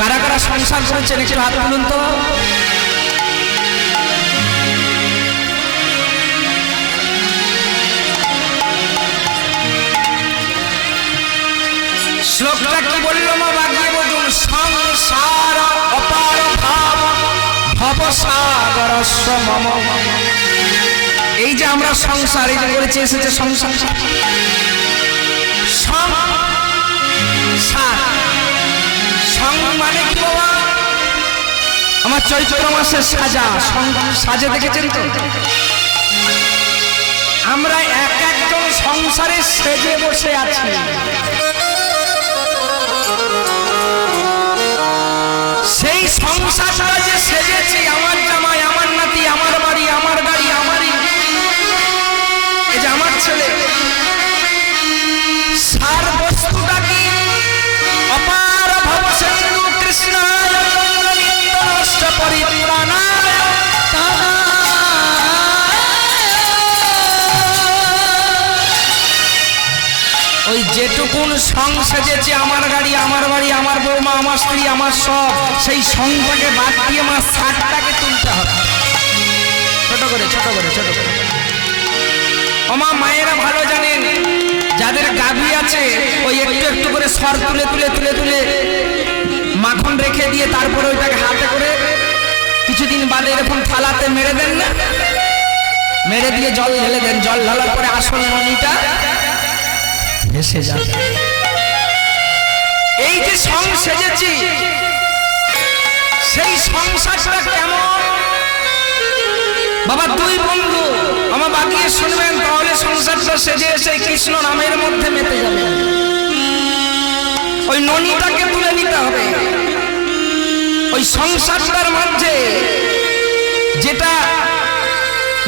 কারা কারা সংসার করেছেন একটু হাত তুলুন তো। শ্লোকটা কি বললো মা বাগিয়ে বলুন, সংসার অপার ভাব ভবসাগর সমম। এই যে আমরা সংসার এই যে করেছি এসেছে সংসার, সং মানে কি বাবা? আমার চৈত্র মাসের সাজা, সাজে দেখেছেন তো? আমরা এক একজন সংসারে সেজে বসে আছি। সেই সংসারটা যে সেজেছি, আমার জামাই, আমার নাতি, আমার বাড়ি, আমার গাড়ি, আমারই, এই যে আমার ছেলে, সার বস্তুটা কি? অপার ভব সিন্ধু কৃষ্ণায় নিত্য পরিত্রাণায়। ওই যেটুকুন সং সেজেছে, আমার গাড়ি, আমার বাড়ি, আমার বৌমা, আমার স্ত্রী, আমার সব, সেই সংটাকে বাদ দিয়ে আমার সারটাকে তুলতে হবে ছোট করে ছোট করে ছোট করে। আমার মায়েরা ভালো জানেন, যাদের গাভী আছে ওই একটু একটু করে সর তুলে তুলে তুলে তুলে মাখন রেখে দিয়ে তারপরে ওইটাকে হাতে করে কিছুদিন বাদে এরকম থালাতে মেরে দেন না, মেরে দিয়ে জল ঢেলে দেন। জল ঢালার পরে আসল ননিটা ভেসে যাবে। এই যে সং সেজেছি, সেই সংসারটা কেমন বাবা? দুই বন্ধু আমার বাকিয়ে শুনবেন, তাহলে সংসারটা সেজে এসে কৃষ্ণ নামের মধ্যে মেতে যাবে। ওই ননিটাকে তুলে নিতে হবে। ওই সংসারটার মধ্যে যেটা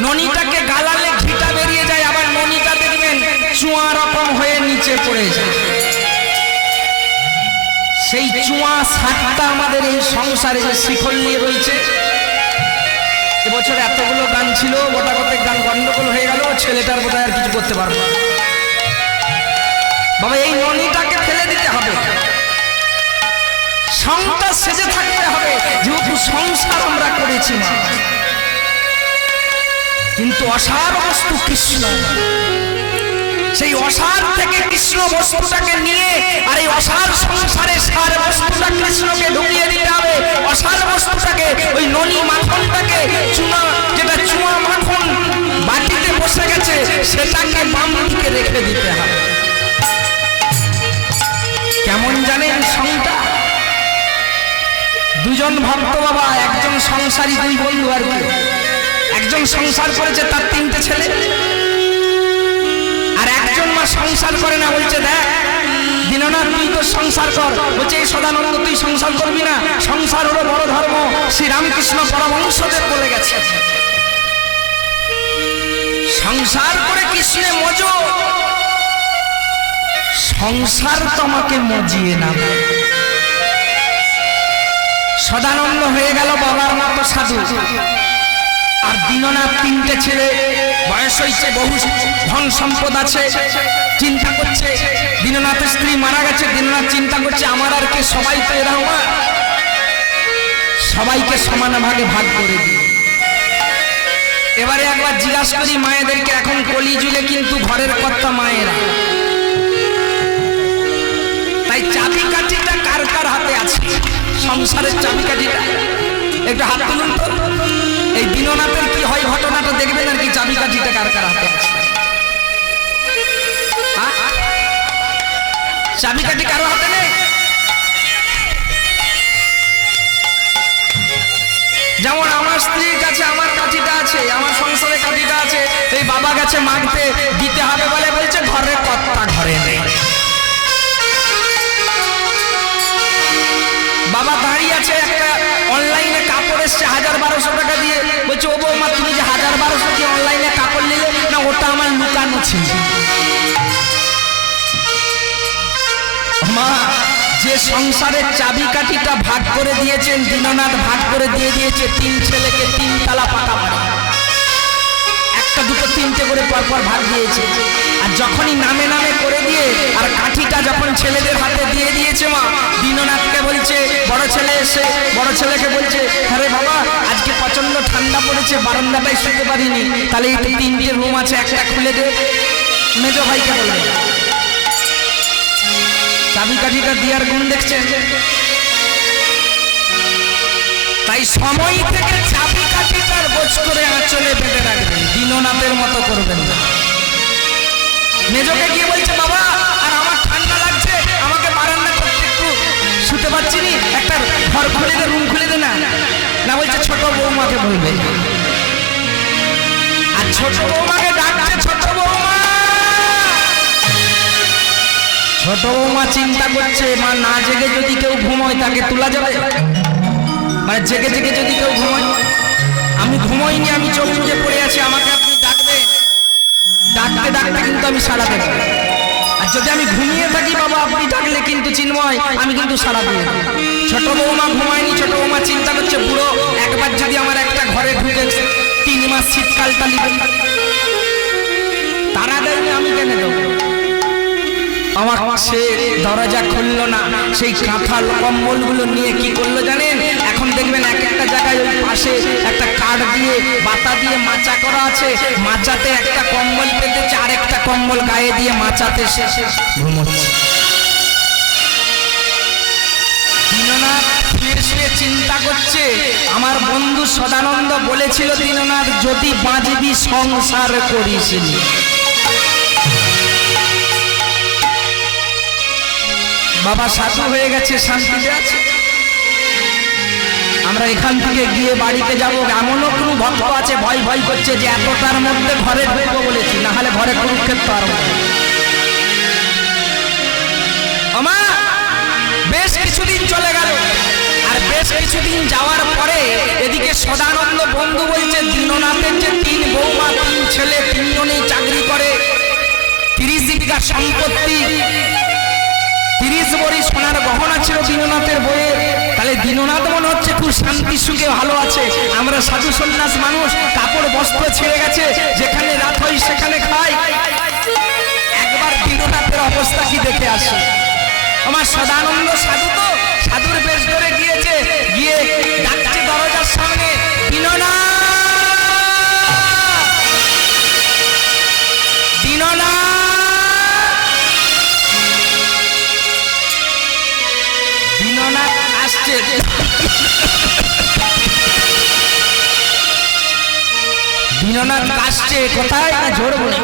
ননিটাকে গালালে ঘিটা বেরিয়ে যায়, আবার ননিটা দেখবেন চুয়া রকম হয়ে নিচে পড়ে যায়। সেই চুয়া সাতটা আমাদের এই সংসারে যে শিকল নিয়ে রয়েছে। এবছর এতগুলো গান ছিল, গোটা কত গান গন্ডগোল হয়ে গেল, ছেলেটার বোধহয় আর কিছু করতে পারবো না বাবা। এই ননিটাকে ফেলে দিতে হবে, সংটা সেজে থাকতে হবে, যেহেতু সংসার আমরা করেছি মা। কিন্তু অসার বস্তু কৃষ্ণ, সেই অসার থেকে কৃষ্ণ বস্তুটাকে নিয়ে, আর এই অসার সংসারে সার বস্তুটা কৃষ্ণকে ঢুকিয়ে দিতে হবে। অসার বস্তুটাকে, ওই ননি মাখনটাকে, চুনা যেটা চুয়া মাখন বাটিতে বসে গেছে, সেটাকে বাম দিকে রেখে দিতে হবে। কেমন জানেন সংটা? দুজন ভক্ত বাবা, একজন সংসারী, দুই বন্ধু আর কি। একজন সংসার করেছে, তার তিনটে ছেলে, আর একজন মা সংসার করে না, বলছে দেখ দীননাথ তুই তো সংসার কর। বলছে এই সদানন্দ তুই সংসার করবি না, সংসার হলো বড় ধর্ম, শ্রী রামকৃষ্ণ পরমহংসদেব বলে গেছে। সংসার করে কৃষ্ণে মজো, সংসার তোমাকে মজিয়ে না। সদানন্দ হয়ে গেল বাবার মতো সাধু, আর দীননাথ তিনটে ছেলে, বয়স হয়েছে, বহু ধন সম্পদ আছে, চিন্তা করছে। দীননাথের স্ত্রী মারা গেছে, দীননাথ চিন্তা করছে আমার আর কে, সবাই তো এরা আমার, সবাইকে সমান ভাগে ভাগ করে দিই। এবারে একবার জিজ্ঞাসা করি মায়েদেরকে, এখন কলিযুগে কিন্তু ঘরের কর্তা মায়েরা, তাই চাবিকাঠিটা কার কার হাতে আছে? সংসারের চাবিকাঠিটা একটু হাত তুলুন তো। এই দীননাথের কি হয় ঘটনাটা দেখবেন আর কি, চাবিকাঠিটা কার কার হাতে আছে? চাবিকাঠি কারো হাতে নেই? যেমন আমার স্ত্রীর কাছে আমার কাঠিটা আছে, আমার সংসারে কাঠিটা আছে, এই বাবা গেছে মাগতে, দিতে হবে বলে বলছে ঘরের কর্তা ঘরে নেই। বাবা দাঁড়িয়ে আছে, একটা অনলাইনে কাপড় এসছে 1000-1200 টাকা দিয়ে, বলছে ও বৌমা তুমি যে 1000-1200 দিয়ে অনলাইনে কাপড় নিলে না, ওটা আমার লুকানো ছিল। মা যে সংসারের চাবিকাঠিটা ভাগ করে দিয়েছেন দীননাথ, ভাগ করে দিয়ে দিয়েছে 3 ছেলেকে 3 তালা পাকা বাড়ি। একটা দুটো তিনটে করে পরপর ভাগ দিয়েছে। আর যখনই নামে নামে করে দিয়ে আর কাঠিটা যখন ছেলেদের হাতে দিয়ে দিয়েছে, মা দীননাথকে বলছে, বড় ছেলে এসে বড় ছেলেকে বলছে, আরে বাবা আজকে প্রচন্ড ঠান্ডা পড়েছে, বারান্দাটাই শুতে পারিনি, তাহলে এই তিনটে রুম আছে একটা খুলে দে। মেজ ভাইকে বলবে, চাবি কাঠিটা দিয়ার গুণ দেখছেন। তাই সময় থেকে চাবি কাঠিটার বোঝ করে আঁচলে বেঁধে রাখবেন, দীননাথের মতো করবেন না। মেজকে গিয়ে বলছে, বাবা আর আমার ঠান্ডা লাগছে, আমাকে বারান্দা করতে একটু শুতে পারছি নি, একটা ঘর খুলে দে, রুম খুলে দে না। না বলছে ছোট বৌমাকে বলবে। আর ছোট বৌমাকে ডাকছে, ছোট বৌমা। ছোট বৌমা চিন্তা করছে, মা না জেগে যদি কেউ ঘুমোয় তাকে তোলা যাবে, মানে জেগে জেগে যদি কেউ ঘুমোয়। আমি ঘুমোইনি, আমি চোখ মুজে পড়ে আছি, আমাকে আপনি ডাকবেন, ডাকতে ডাকতে কিন্তু আমি সাড়া দেব। আর যদি আমি ঘুমিয়ে থাকি, বাবা আপনি ডাকলে কিন্তু চিন্ময় আমি কিন্তু সাড়া দিয়ে দেব। ছোট বৌমা ঘুমায়নি, ছোট বৌমা চিন্তা করছে, বুড়ো একবার যদি আমার একটা ঘরে ঢুকে 3 মাস শীতকালটা নিবে, তারা দেয়নি, আমি কেন দেবো। আমার সে দরজা খুললো না, সেই কাঁথাল কম্বলগুলো নিয়ে কি করলো জানেন? এখন দেখবেন এক একটা জায়গায় ওই পাশে একটা কাঠ দিয়ে বাতা দিয়ে মাচা করা আছে, মাচাতে একটা কম্বল পেতেছে, আর একটা কম্বল গায়ে দিয়ে মাচাতে ঘুমোচ্ছে। দীননাথ শুয়ে চিন্তা করছে, আমার বন্ধু সদানন্দ বলেছিল, দীননাথ যদি বাঁচবি সংসার করিস। বাবা সাধু হয়ে গেছে, শান্তিতে আছে। আমরা এখান থেকে গিয়ে বাড়িতে যাব, এমনও কোনো ভক্ত আছে ভয় ভয় করছে যে এতটার মধ্যে ঘরে ঢুকবো বলেছি, না হলে ঘরে কুরুক্ষেত্র আরম্ভ। আমা বেশ কিছুদিন চলে গেল, আর বেশ কিছুদিন যাওয়ার পরে এদিকে সদানন্দ বন্ধু বলছে, দীননাথের যে 3 বৌমা 3 ছেলে, 3 জনেই চাকরি করে, 30 বিঘা সম্পত্তি, 30 ভরি সোনার গহনা ছিল দীননাথের বইয়ের। তাহলে দীননাথ মনে হচ্ছে খুব শান্তি সুখে ভালো আছে। আমরা সাধু সন্ন্যাস মানুষ, কাপড় বস্ত্র ছেড়ে গেছে, যেখানে রাত হয় সেখানে খাই। একবার দীননাথের অবস্থা কি দেখে আসে। আমার সদানন্দ সাধু, তো সাধুর বেশ ধরে গিয়েছে, গিয়ে ডাকছে দরজার সামনে, দীননাথ, দীননাথ। দীননাথ আসছে, দীননাথ আসছে, কোথায় না জোর বলে,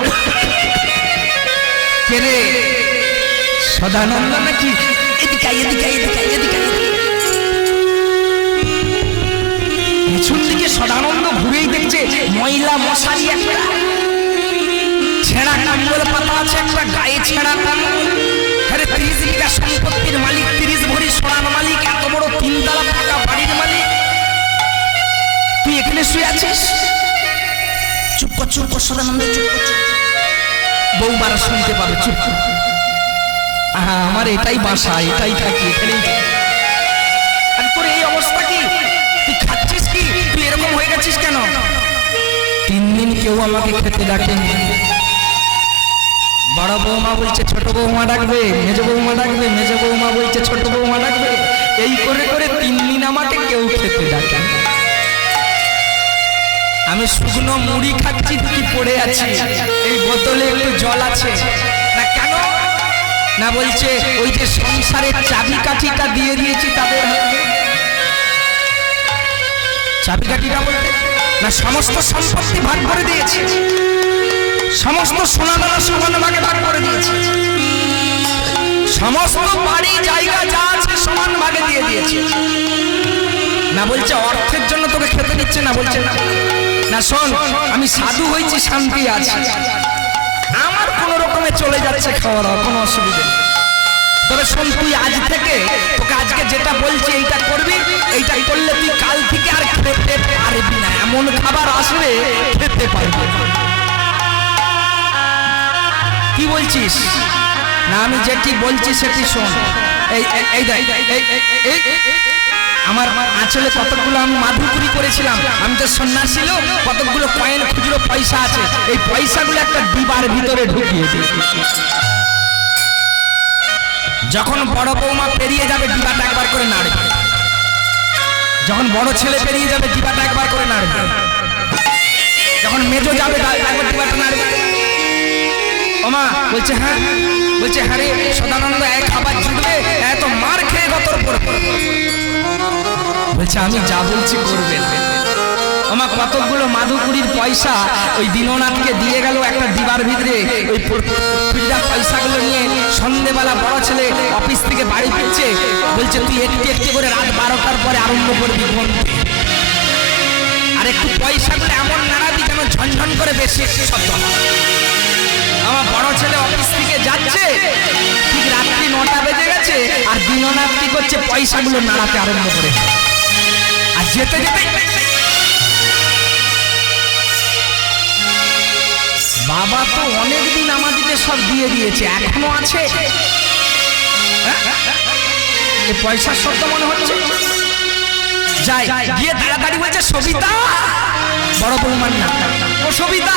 কে রে সদানন্দ নাকি? এদিকে এদিকে এদিকে এদিকে। পিছন দিকে সদানন্দ ঘুরেই দেখছে, ময়লা মশারি একটা, ছেঁড়া কম্বল পাতা আছে একটা, গায়ে ছেঁড়া কম্বল। আরে 30 বিঘা সম্পত্তির মালিক, 30 ভরি সোনার মালিক, এত বড় 3 তলা পাকা বাড়ির মালিক, তুই এখানে শুয়ে আছিস? চুপ কর, চুপ কর সদানন্দ, চুপ কর। বৌমারা শুনতে পাবে, চুপ চুপ। আমার এটাই বাসা, এটাই থাকি, এখানেই থাকি। আর তোর এই অবস্থা কি? তুই খাচ্ছিস কি? তুই এরকম হয়ে গেছিস কেন? 3 দিন কেউ আমাকে খেতে ডাকেনি। বড় বৌমা বলছে ছোট বৌমা ডাকবে, মেজ বৌমা ডাকবে, মেজ বৌমা বলছে ছোট বৌমা ডাকবে, এই করে করে 3 দিন আমাকে কেউ খেতে ডাকে। আমি শুকনো মুড়ি খাচ্ছি, তুই পড়ে আছি, এই বোতলে একটু জল আছে না কেন? না বলছে ওই যে সংসারের চাবিকাঠিটা দিয়ে দিয়েছি তাদের হাতে। চাবিকাঠিটা বলতে না সমস্ত সম্পত্তি ভাগ করে দিয়েছে, সমস্ত সোনাদানা সমান ভাগে ভাগ করে দিয়েছে, সমস্ত বাড়ি জায়গা যা আছে সমান ভাগে দিয়ে দিয়েছে। না বলছে অর্থের জন্য তোকে খেতে দিচ্ছে না, বলছে না না শোন আমি সাধু হয়েছি, শান্তি আছে, আমার কোন রকমে চলে যাচ্ছে খাওয়া দাওয়া, কোনো অসুবিধা নেই। তবে শোন তুই আজ থেকে, তোকে আজকে যেটা বলছি এইটা করবি, এইটা করলে তুই কাল থেকে আর খেতে পারবি না, এমন খাবার আসবে খেতে পারবি। কি বলছিস? না আমি যেটি বলছি সেটি শোন। এই আমার আঁচলে কতগুলো আমি মাধুকুরি করেছিলাম, আমি তো সন্ন্যাসী লোক, কতগুলো কয়েন খুচরো পয়সা আছে, এই পয়সাগুলো একটা ডিবার ভিতরে ঢুকিয়ে দিই। যখন বড় বৌমা পেরিয়ে যাবে ডিবাটা একবার করে নাড়বে, যখন বড় ছেলে পেরিয়ে যাবে ডিবাটা একবার করে নাড়বে, যখন মেজো যাবে একবার ডিবাটা নাড়বে। ওমা বলছে হ্যাঁ, বলছে হ্যাঁ রে সদানন্দ, এক খাবার ছুটবে, এত মার খেয়ে গতর পড়বে। বলছে আমি যা বলছি করবেন। ওমা কতগুলো মাধুকুরির পয়সা ওই দীননাথকে দিয়ে গেল একটা ডিবার ভিতরে। ওই খুচরা পয়সাগুলো নিয়ে সন্ধেবেলা বড় ছেলে অফিস থেকে বাড়ি ফিরছে, বলছে তুই একটু একটু করে রাত 12টার পরে আরম্ভ করবি গুনতে, আর একটু পয়সাগুলো এমন নাড়াবি যেন ঝনঝন করে বেশি শব্দ। আমার বড় ছেলে অফিস থেকে যাচ্ছে, ঠিক রাত্রি 9টা বেজে গেছে, আর দীননাথ কি করছে পয়সাগুলো নাড়াতে আরম্ভ করেছে। আর যেতে যেতে বাবা তো অনেকদিন আমাদেরকে সব দিয়ে দিয়েছে, এখনো আছে এই পয়সার শব্দ মনে হচ্ছে। যাই গিয়ে তাড়াতাড়ি বলছে সবিতা, বড় বৌমার না, ও সবিতা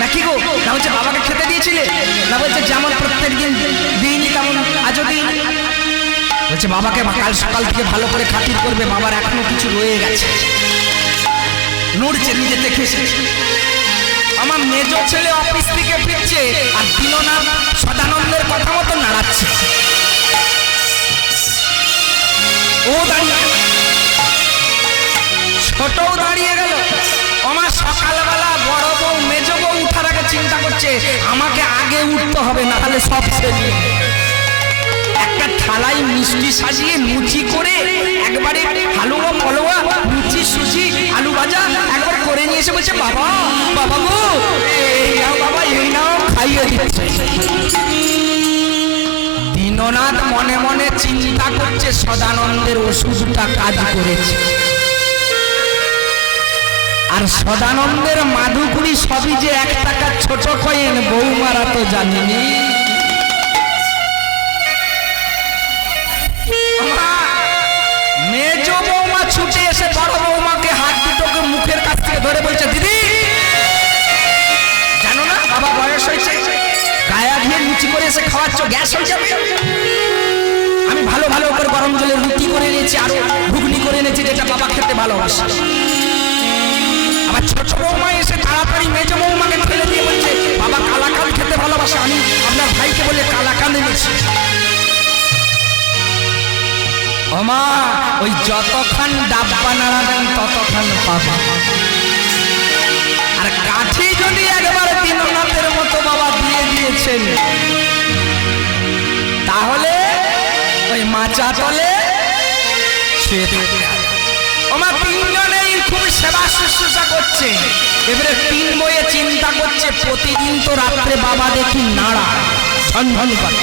নাকি গো? না বলছে বাবাকে খেতে দিয়েছিলে? না বলছে যেমন প্রত্যেক দিন দিইনি তেমন আজও দিইনি। বলছে বাবাকে কাল সকাল থেকে ভালো করে খাতির করবে, বাবার এখনো কিছু রয়ে গেছে। নড়ছে নিজে দেখে এসেছে। আমার মেজো ছেলে অফিস থেকে ফিরছে, আর দীননাথ সদানন্দের কথা মতো নাড়াচ্ছে। ও দাঁড়িয়ে, ছোটও দাঁড়িয়ে গেল। আমার সকালবেলা বড় বউ মেজো বউ উঠার আগে চিন্তা করছে আমাকে আগে উঠতে হবে, না হলে সব ছেলে। একটা থালায় মিষ্টি সাজিয়ে লুচি করে একবারে হালুয়া মলুয়া লুচি সুচি আলু ভাজা একবার করে নিয়ে এসে বলছে বাবা বাবা গো এই নাও বাবা, এই নাও, খাইয়ে দিচ্ছে। দীননাথ মনে মনে চিন্তা করছে সদানন্দের ওষুধটা কাজ করেছে, আর সদানন্দের মাধুকুরি সবই যে 1 টাকার ছোট কয়েন, বৌমারা তো জানেনি। মেজো বৌমা ছুটে এসে বড় বৌমাকে হাত দুটোকে মুখের কাছ থেকে ধরে বলছে দিদি জানো না বাবা বয়স হয়েছে, গায়া ঘিয়ে লুচি করে এসে খাওয়াচ্ছ, গ্যাস হয়ে যাবে। আমি ভালো ভালো করে গরম জলে রুটি করে এনেছি, আরো ঘুগনি করে এনেছি, যেটা বাবা খেতে ভালোবাসে। আবার ছোট বৌমা এসে তাড়াতাড়ি মেজো বৌমাকে ফেলে দিয়ে বলছে বাবা কালাকান খেতে ভালোবাসে, আমি আপনার ভাইকে বলে কালাকান এনেছি। ওমা ওই যতক্ষণ ডাব্বা নাড়াবেন ততক্ষণ পাবা, আর কাঠি যদি একবার দীননাথের মতো বাবা দিয়ে দিয়েছেন, তাহলে ওই মাচা তলে ওমা 3 জনেই খুব সেবা শুশ্রূষা করছে। এবারে 3 বইয়ে চিন্তা করছে প্রতিদিন তো রাত্রে বাবা দেখি নাড়া ঝনঝন করে,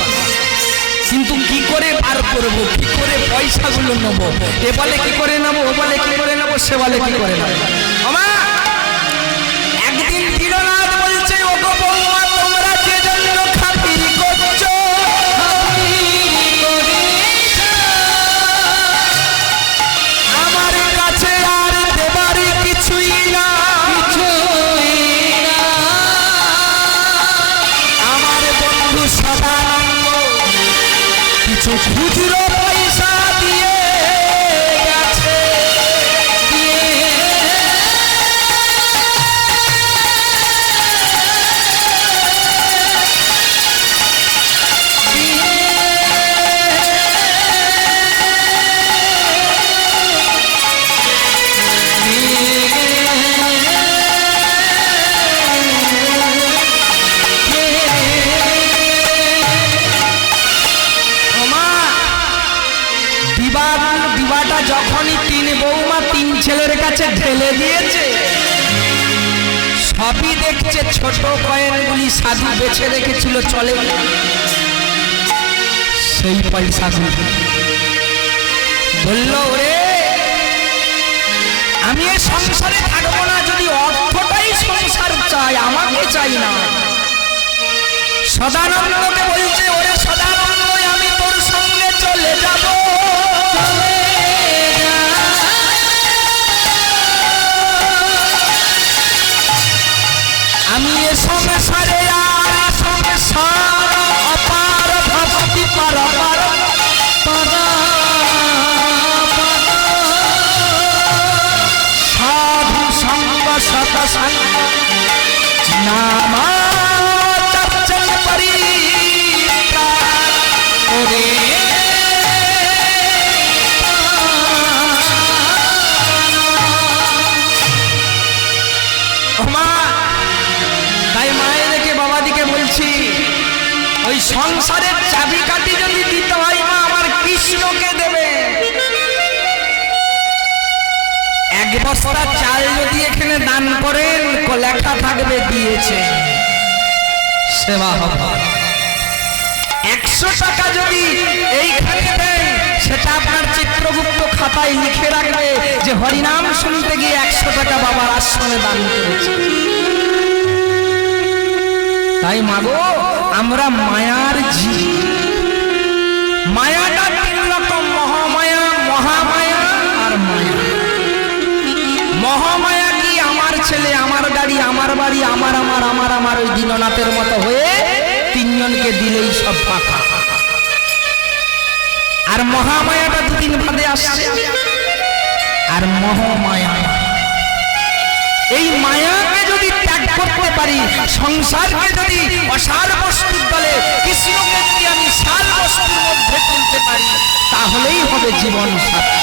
কিন্তু কি করে বার করবো, কি করে পয়সাগুলো নেবো, এ বলে কি করে নেবো, ও বলে কি করে নেবো, সে বলে কি করে নেবো। একদিন দীননাথ বলছে ও গো বৌমা তোমরা যে জন্য খাতির করছো, আমার কাছে আর দেবার কিছুই না, আমার বন্ধু সদানন্দ কিছু খুচরো পয়সা দিয়ে গেছে, দিবাটা যখনই 3 বৌমা 3 ছেলের কাছে ঢেলে দিয়েছে, সবই দেখছে ছোট কয়েনগুলি সাধু বেছে রেখেছিল চলে, সেই পয়সাগুলি বলল ওরে আমি এই সংসারে থাকবো না, যদি অর্থটাই সংসার চাই আমাকে চাই না। সদানন্দকে বলছে ওরে সদানন্দ আমি তোর সঙ্গে চলে যাব, চলে সংসারের চাবিকাঠি যদি দিতে হয় মা আমার কৃষ্ণকে দেবে। এক বস্তা চাল যদি এখানে দান করেন লেখা থাকবে দিয়েছে, সেবা হবে। 100 টাকা যদি এইখানে দেন সেটা আপনার চিত্রগুপ্ত খাতায় লিখে রাখবে যে হরিনাম শুনতে গিয়ে 100 টাকা বাবার আশ্রমে দান করেছে। তাই মাগো আমরা মায়ার জীব। মায়াটা 3 রকম, মহামায়া, মহামায়া আর মায়া। মহামায়া কি আমার ছেলে, আমার গাড়ি, আমার বাড়ি, আমার আমার আমার আমার ওই দীননাথের মতো হয়ে 3 জনকে দিলেই সব ফাঁকা। আর মহামায়াটা 2 দিন বাদে আসছে। আর মহামায়া, এই মায়াকে যদি ত্যাগ করতে পারি, সংসারকে যদি অসার বস্তুর দলে কৃষ্ণকে যদি আমি সার বস্তুর মধ্যে তুলতে পারি, তাহলেই হবে জীবন সার্থক।